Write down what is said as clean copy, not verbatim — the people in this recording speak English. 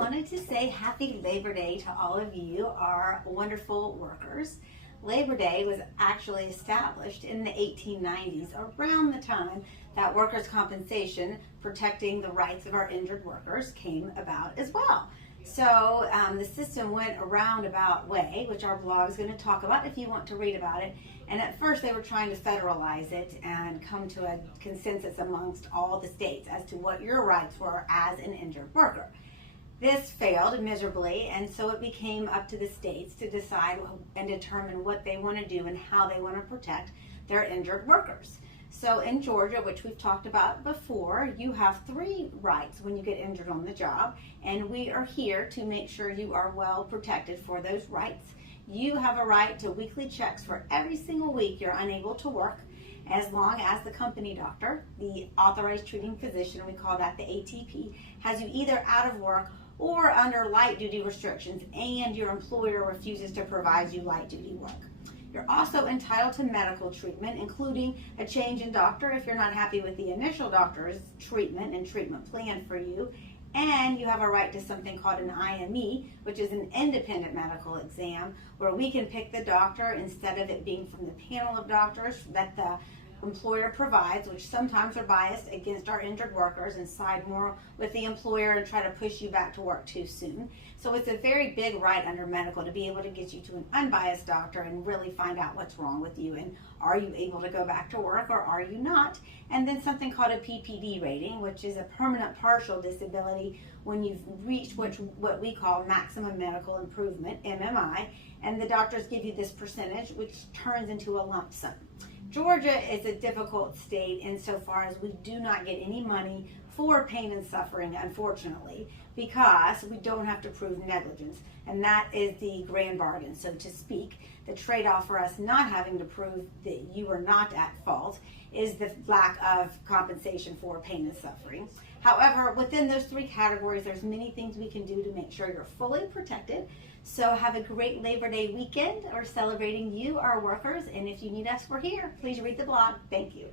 wanted to say happy Labor Day to all of you, our wonderful workers. Labor Day was actually established in the 1890s, around the time that workers' compensation, protecting the rights of our injured workers, came about as well. So the system went a roundabout way, which our blog is going to talk about if you want to read about it. And at first they were trying to federalize it and come to a consensus amongst all the states as to what your rights were as an injured worker. This failed miserably, and so it became up to the states to decide and determine what they want to do and how they want to protect their injured workers. So in Georgia, which we've talked about before, you have 3 rights when you get injured on the job, and we are here to make sure you are well protected for those rights. You have a right to weekly checks for every single week you're unable to work, as long as the company doctor, the authorized treating physician, we call that the ATP, has you either out of work or under light duty restrictions and your employer refuses to provide you light duty work. You're also entitled to medical treatment, including a change in doctor if you're not happy with the initial doctor's treatment and treatment plan for you. And you have a right to something called an IME, which is an independent medical exam, where we can pick the doctor instead of it being from the panel of doctors that the employer provides, which sometimes are biased against our injured workers and side more with the employer and try to push you back to work too soon. So it's a very big right under medical to be able to get you to an unbiased doctor and really find out what's wrong with you and are you able to go back to work or are you not. And then something called a PPD rating, which is a permanent partial disability when you've reached what we call maximum medical improvement, MMI, and the doctors give you this percentage which turns into a lump sum. Georgia is a difficult state insofar as we do not get any money for pain and suffering, unfortunately, because we don't have to prove negligence. And that is the grand bargain, so to speak. The trade-off for us not having to prove that you are not at fault is the lack of compensation for pain and suffering. However, within those 3 categories, there's many things we can do to make sure you're fully protected. So have a great Labor Day weekend. We're celebrating you, our workers, and if you need us, we're here. Please read the blog. Thank you.